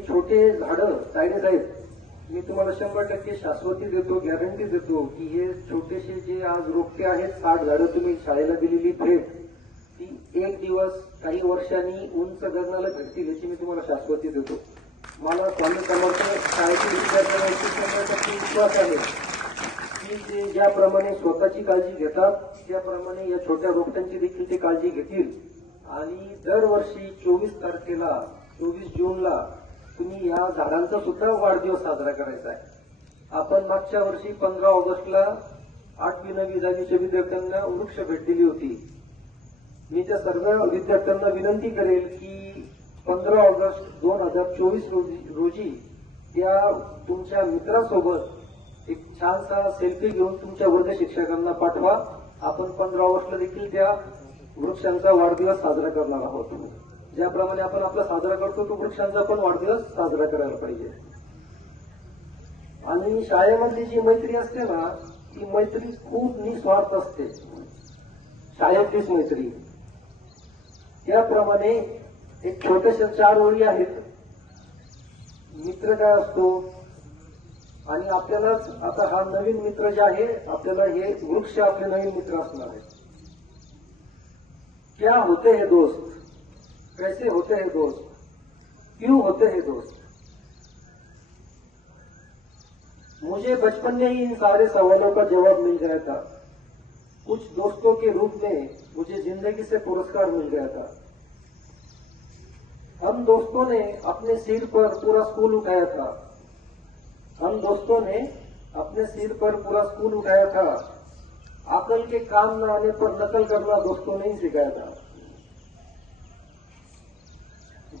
हे छोटे झाडं साईड साहेब मी तुम्हाला शंभर टक्के शाश्वती देतो गॅरंटी देतो की हे छोटेसे जे आज रोपटे आहेत साठ झाडं तुम्ही शाळेला दिलेली भेट ती एक दिवस काही वर्षांनी उंच गगनाला भेटतील याची मी तुम्हाला शाश्वती देतो. मला स्वामी समर्थ शाळेतील विद्यार्थ्यांची शंभर टक्के विश्वास आहे. की ते ज्याप्रमाणे स्वतःची काळजी घेतात त्याप्रमाणे या छोट्या रोपट्यांची देखील ते काळजी घेतील. आणि दरवर्षी चोवीस तारखेला चोवीस जूनला तुम्ही या झाडांचा सुद्धा वाढदिवस साजरा करायचा आहे. आपण मागच्या वर्षी पंधरा ऑगस्टला आठवी नववी दहावीच्या विद्यार्थ्यांना वृक्ष भेट दिली होती. मी त्या सर्व विद्यार्थ्यांना विनंती करेल की पंधरा ऑगस्ट दोन हजार चोवीस रोजी रोजी त्या तुमच्या मित्रासोबत एक छानसा सेल्फी घेऊन तुमच्या वर्ग शिक्षकांना पाठवा. आपण पंधरा ऑगस्टला देखील त्या वृक्षांचा वाढदिवस साजरा करणार आहोत. ज्याप्रमाणे आपण आपला साजरा करतो तो वृक्षांचा पण वाढदिवस साजरा करायला पाहिजे. आणि शाळेमधली जी मैत्री असते ना ती मैत्री खूप निस्वार्थ असते. शाळेतलीच मैत्री. त्याप्रमाणे एक छोट्याशा चार ओळी आहेत. मित्र काय असतो? आणि आपल्यालाच आता हा नवीन मित्र जे आहे आपल्याला हे वृक्ष आपले नवीन मित्र असणार आहे क्या होते हे दोस्त? कैसे होते हैं दोस्त? क्यों होते हैं दोस्त? मुझे बचपन में ही इन सारे सवालों का जवाब मिल गया था। कुछ दोस्तों के रूप में मुझे ज़िंदगी से पुरस्कार मिल गया था। हम दोस्तों ने अपने सिर पर पूरा स्कूल उठाया था। हम दोस्तों ने अपने सिर पर पूरा स्कूल उठाया था। अकल के काम न आने पर नकल करना दोस्तों ने ही सिखाया था।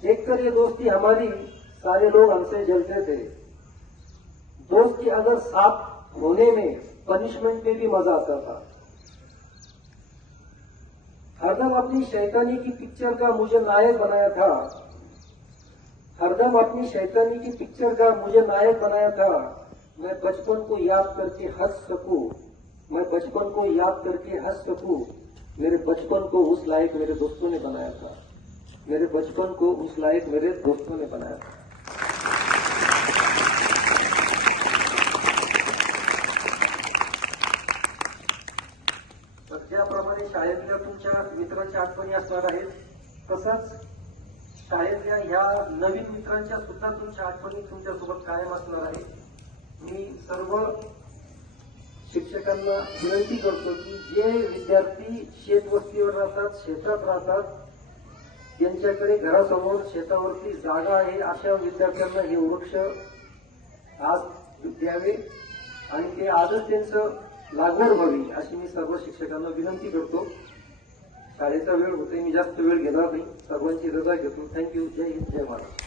देखकर ये दोस्ती, हमारी सारे लोग हमसे जलते थे। दोस्त अगर साथ होने में पनिशमेंट में भी मज़ा आता था। हरदम अपनी शैतानी की पिक्चर का मुझे नायक बनाया था। हरदम अपनी शैतानी की पिक्चर का मुझे नायक बनाया था। मैं बचपन को याद करके हंस सकूँ, मैं बचपन को याद करके हंस सकूँ, मेरे बचपन को उस लायक मेरे दोस्तों ने बनाया था। मेरे बचपन को उस लायक मेरे दोस्तों ने बनाया था। तर ज्याप्रमाणे शाळेतल्या तुमच्या मित्रांच्या आठवणी असणार आहेत. तसंच शाळेतल्या ह्या नवीन मित्रांच्या सुद्धा तुमच्या आठवणी तुमच्यासोबत कायम असणार आहे मी सर्व शिक्षकांना विनंती करतो की जे विद्यार्थी शेतवस्तीवर राहतात शेतात राहतात त्यांच्याकडे घरासमोर शेतावरती जागा आहे अशा विद्यार्थ्यांना हे वृक्ष आज द्यावे आणि ते आजच त्यांचं लागवड व्हावी अशी मी सर्व शिक्षकांना विनंती करतो. शाळेचा वेळ होते मी जास्त वेळ घेणार नाही. सर्वांची रजा घेतो. थँक्यू जय हिंद जय महाराष्ट्र.